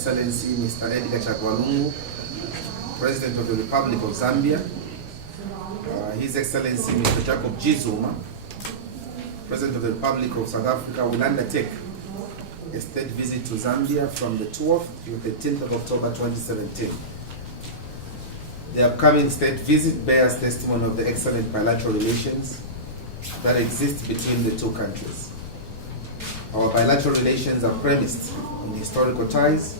Excellency Mr. Edgar, President of the Republic of Zambia, His Excellency Mr. Jacob G. Zuma, President of the Republic of South Africa, will undertake a state visit to Zambia from the 12th to the 13th of October 2017. The upcoming state visit bears testimony of the excellent bilateral relations that exist between the two countries. Our bilateral relations are premised on historical ties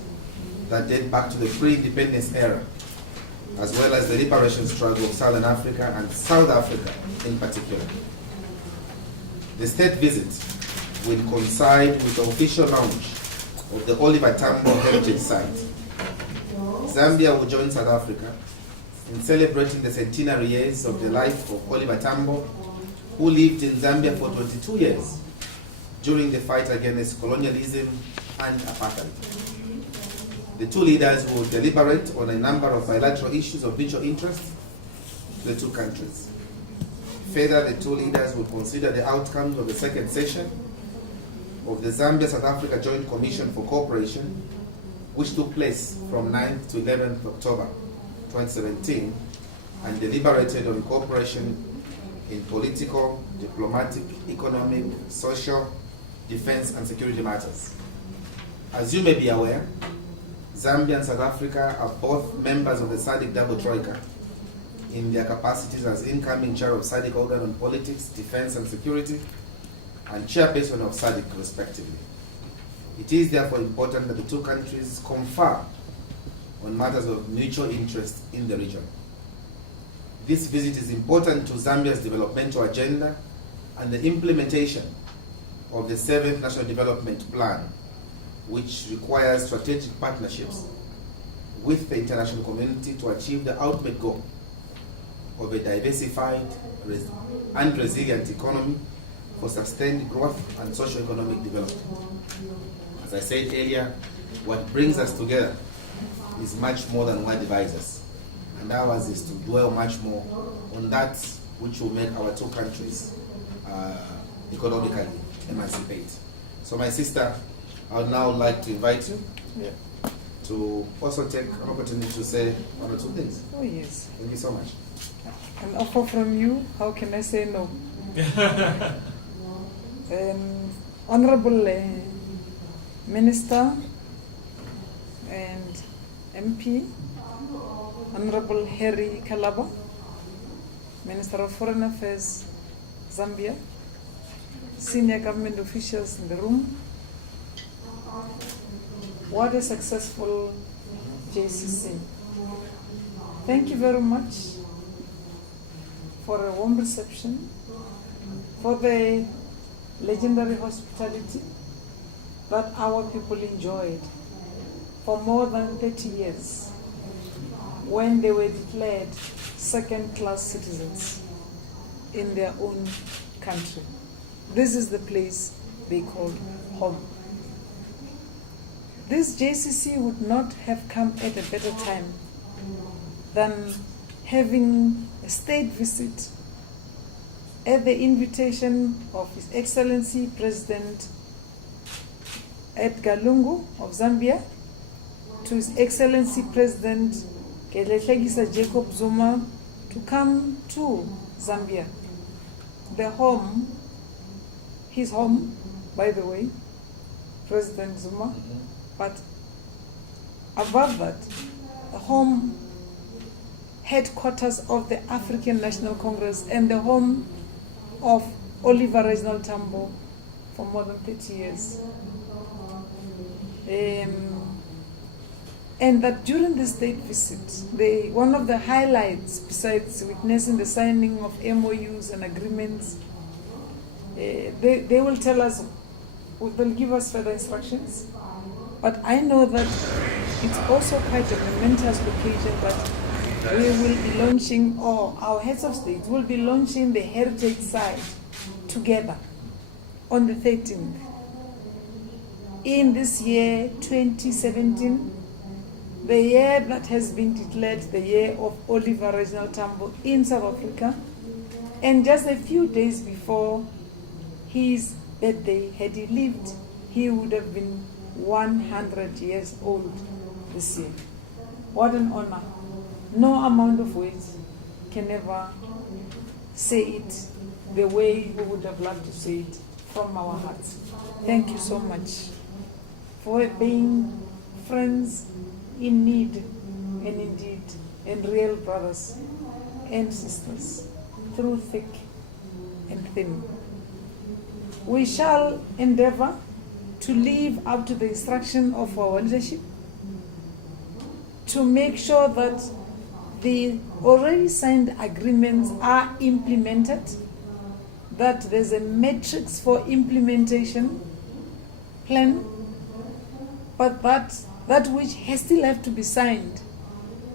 that date back to the pre-independence era, as well as the liberation struggle of Southern Africa and South Africa in particular. The state visit will coincide with the official launch of the Oliver Tambo Heritage Site. Zambia will join South Africa in celebrating the centenary years of the life of Oliver Tambo, who lived in Zambia for 22 years during the fight against colonialism and apartheid. The two leaders will deliberate on a number of bilateral issues of mutual interest to the two countries. Further, the two leaders will consider the outcomes of the second session of the Zambia-South Africa Joint Commission for Cooperation, which took place from 9th to 11th October 2017, and deliberated on cooperation in political, diplomatic, economic, social, defense, and security matters. As you may be aware, Zambia and South Africa are both members of the SADC Double Troika in their capacities as incoming chair of SADC organ on politics, defense, and security, and chairperson of SADC respectively. It is therefore important that the two countries confer on matters of mutual interest in the region. This visit is important to Zambia's developmental agenda and the implementation of the 7th National Development Plan, which requires strategic partnerships with the international community to achieve the ultimate goal of a diversified and resilient economy for sustained growth and socio-economic development. As I said earlier, what brings us together is much more than what divides us. And ours is to dwell much more on that which will make our two countries economically emancipate. So my sister, I would now like to invite you to also take an opportunity to say one or two things. Oh yes. Thank you so much. An offer from you, how can I say no? Honorable Minister and MP, Honorable Harry Kalaba, Minister of Foreign Affairs, Zambia, senior government officials in the room. What a successful JCC. Thank you very much for a warm reception, for the legendary hospitality that our people enjoyed for more than 30 years when they were declared second-class citizens in their own country. This is the place they called home. This JCC would not have come at a better time than having a state visit at the invitation of His Excellency President Edgar Lungu of Zambia, to His Excellency President Jacob Zuma to come to Zambia, the home, his home, by the way, President Zuma, but above that, the home headquarters of the African National Congress and the home of Oliver Reginald Tambo for more than 30 years. And that during the state visit, one of the highlights, besides witnessing the signing of MOUs and agreements, they will tell us, they'll give us further instructions. But I know that it's also quite a momentous occasion that we will be launching, or our heads of state will be launching the heritage site together on the 13th. In this year, 2017, the year that has been declared the year of Oliver Reginald Tambo in South Africa, and just a few days before his birthday, had he lived, he would have been 100 years old this year. What an honor. No amount of words can ever say it the way we would have loved to say it from our hearts. Thank you so much for being friends in need and indeed, and real brothers and sisters through thick and thin. We shall endeavor to live up to the instruction of our leadership, to make sure that the already signed agreements are implemented, that there's a matrix for implementation plan, but that which has still have to be signed,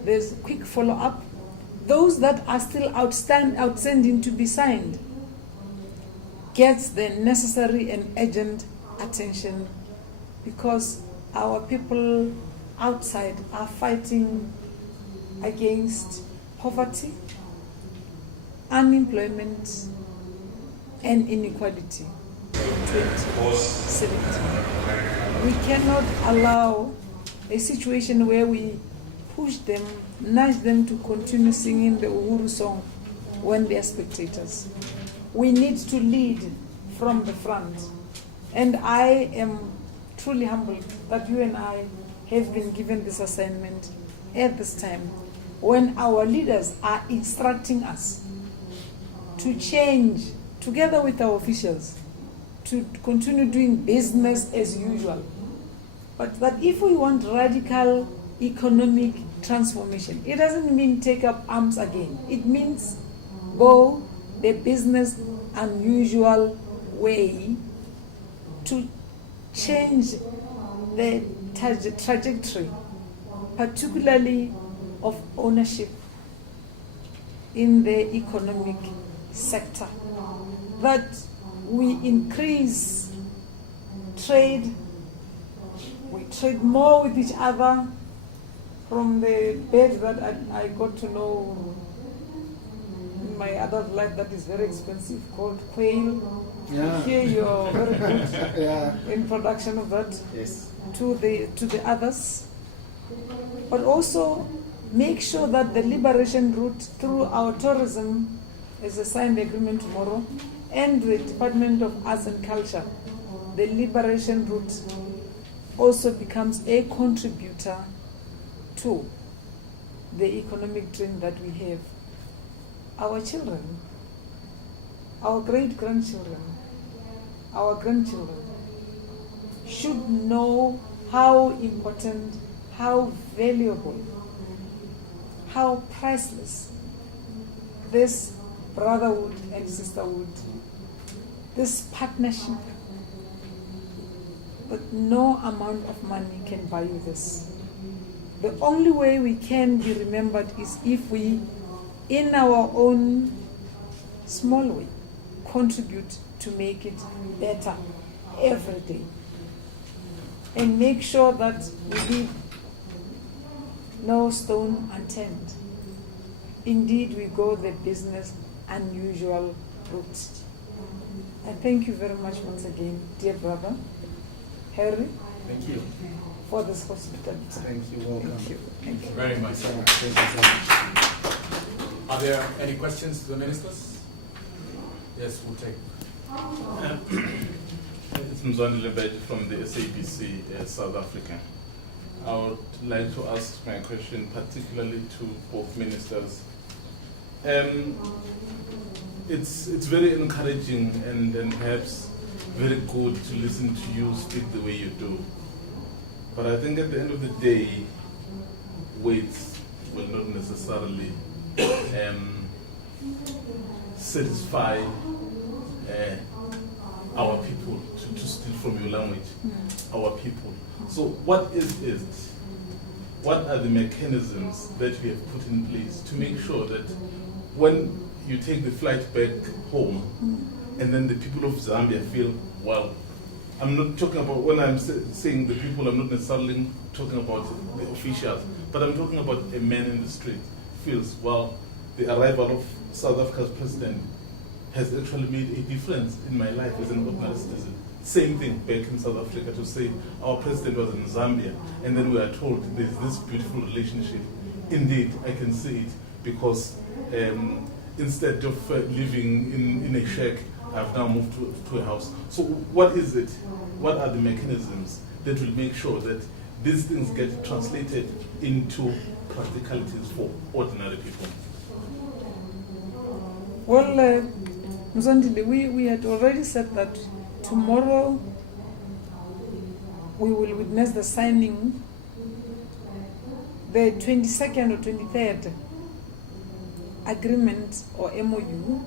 there's quick follow-up. Those that are still outstanding to be signed gets the necessary and urgent attention, because our people outside are fighting against poverty, unemployment, and inequality in 2017. We cannot allow a situation where we push them, nudge them to continue singing the Uhuru song when they are spectators. We need to lead from the front. And I am truly humbled that you and I have been given this assignment at this time, when our leaders are instructing us to change, together with our officials, to continue doing business as usual. But that if we want radical economic transformation, it doesn't mean take up arms again. It means go the business unusual way to change the trajectory, particularly of ownership in the economic sector. That we increase trade, we trade more with each other. From the bird that I got to know in my adult life that is very expensive, called quail. Yeah. Here you're very good Yeah. in production of that. Yes. To the others, but also make sure that the liberation route through our tourism is a signed agreement tomorrow, and the Department of Arts and Culture, the liberation route also becomes a contributor to the economic dream that we have. Our children, our great-grandchildren, our grandchildren should know how important, how valuable, how priceless this brotherhood and sisterhood, this partnership, that no amount of money can buy you this. The only way we can be remembered is if we, in our own small way, contribute to make it better every day. And make sure that we leave no stone unturned. Indeed, we go the business unusual route. I thank you very much once again, dear brother Harry. Thank you. For this hospitality. Thank you. Welcome. Thank you. Thank you very much. Thank you so much. Are there any questions to the ministers? Yes, we'll take. It's Mzwani Lebed from the SABC South Africa. I would like to ask my question particularly to both ministers. It's very encouraging and perhaps very good to listen to you speak the way you do. But I think at the end of the day, words will not necessarily satisfy our people, to steal from your language, our people. So what is it? What are the mechanisms that we have put in place to make sure that when you take the flight back home, and then the people of Zambia feel, well, I'm not talking about, when I'm saying the people, I'm not necessarily talking about the officials, but I'm talking about a man in the street feels, well, the arrival of South Africa's president has actually made a difference in my life as an ordinary citizen. same thing back in South Africa to say our president was in Zambia and then we are told there's this beautiful relationship. Indeed, I can see it because instead of living in a shack, I've now moved to a house. So what is it? What are the mechanisms that will make sure that these things get translated into practicalities for ordinary people? Well, Mzondile, we had already said that tomorrow we will witness the signing, the 22nd or 23rd agreement or MOU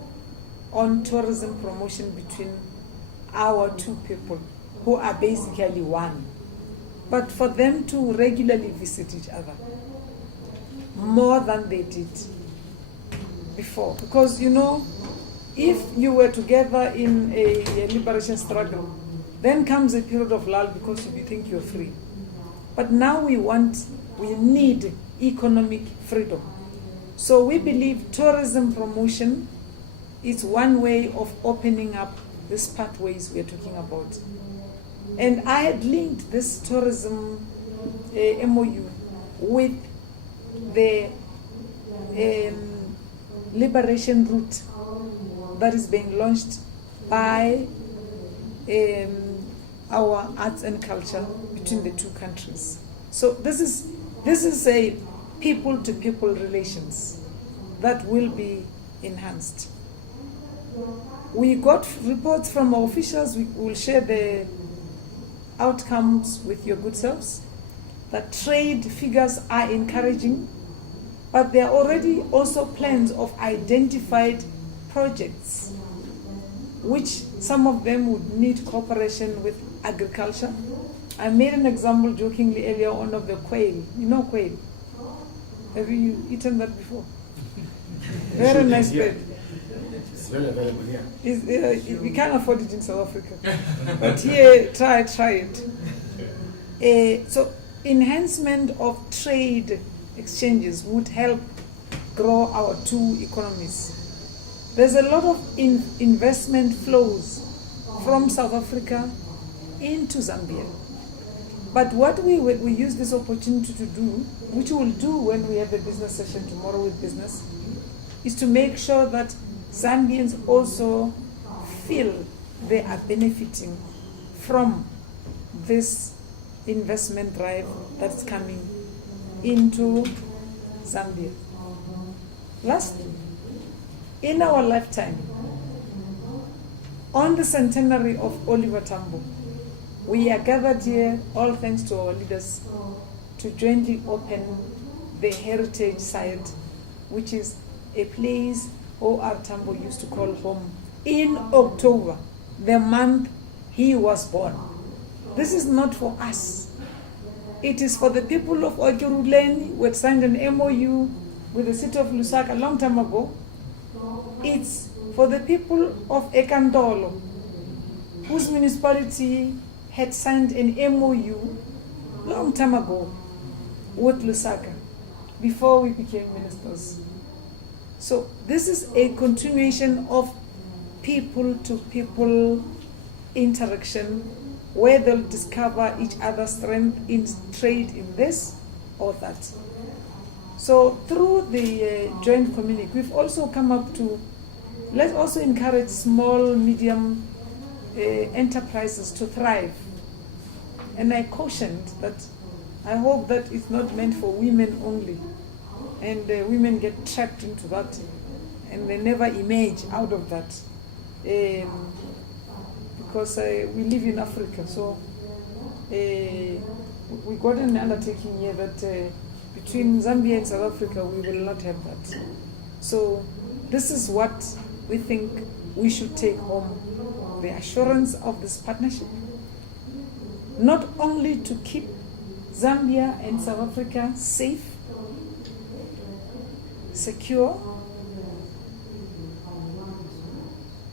on tourism promotion between our two people who are basically one. But for them to regularly visit each other more than they did before. Because, you know, if you were together in a liberation struggle, then comes a period of lull because you think you're free. But now we need economic freedom. So we believe tourism promotion is one way of opening up these pathways we're talking about. And I had linked this tourism MOU with the liberation route that is being launched by our arts and culture between the two countries. So this is a people-to-people relations that will be enhanced. We got reports from our officials. We will share the outcomes with your good selves. That trade figures are encouraging, but there are already also plans of identified projects, which some of them would need cooperation with agriculture. I made an example jokingly earlier on of the quail. You know quail? Have you eaten that before? Very nice bird. It's very available here. We can't afford it in South Africa. But here, try it. So enhancement of trade exchanges would help grow our two economies. There's a lot of investment flows from South Africa into Zambia. But what we use this opportunity to do, which we'll do when we have a business session tomorrow with business, is to make sure that Zambians also feel they are benefiting from this investment drive that's coming into Zambia. Lastly, in our lifetime, on the centenary of Oliver Tambo, we are gathered here, all thanks to our leaders, to jointly open the heritage site, which is a place O.R. Tambo used to call home, in October, the month he was born. This is not for us. It is for the people of Okiruleni, who had signed an MOU with the city of Lusaka a long time ago. It's for the people of Ekandolo, whose municipality had signed an MOU long time ago with Lusaka, before we became ministers. So this is a continuation of people-to-people interaction where they'll discover each other's strength in trade in this or that. So through the joint communique, we've also come up to, let's also encourage small, medium enterprises to thrive. And I cautioned that I hope that it's not meant for women only. And women get trapped into that and they never emerge out of that. Because we live in Africa, so we got an undertaking here that between Zambia and South Africa we will not have that. So this is what we think we should take home, the assurance of this partnership, not only to keep Zambia and South Africa safe, secure,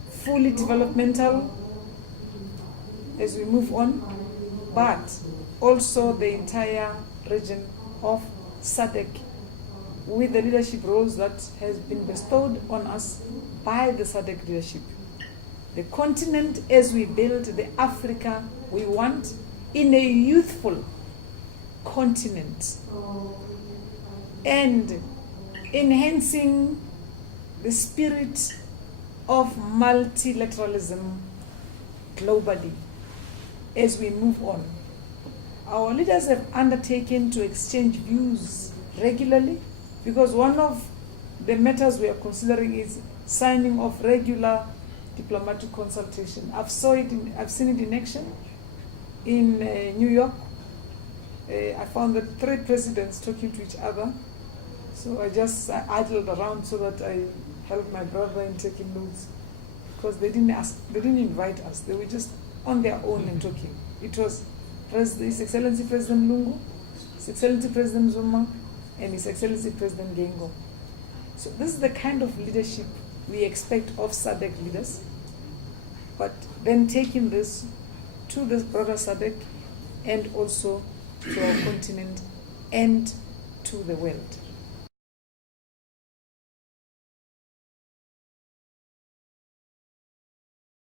fully developmental as we move on, but also the entire region of SADC with the leadership roles that has been bestowed on us by the SADC leadership. the continent as we build the Africa we want in a youthful continent, and enhancing the spirit of multilateralism globally as we move on. Our leaders have undertaken to exchange views regularly, because one of the matters we are considering is signing of regular diplomatic consultation. I've seen it in action in New York. I found that 3 presidents talking to each other. So I just idled around so that I helped my brother in taking notes, because they didn't invite us. They were just on their own and talking. It was His Excellency President Lungu, His Excellency President Zuma, and His Excellency President Gengo. So this is the kind of leadership we expect of SADC leaders, but then taking this to the broader SADC and also to our continent and to the world.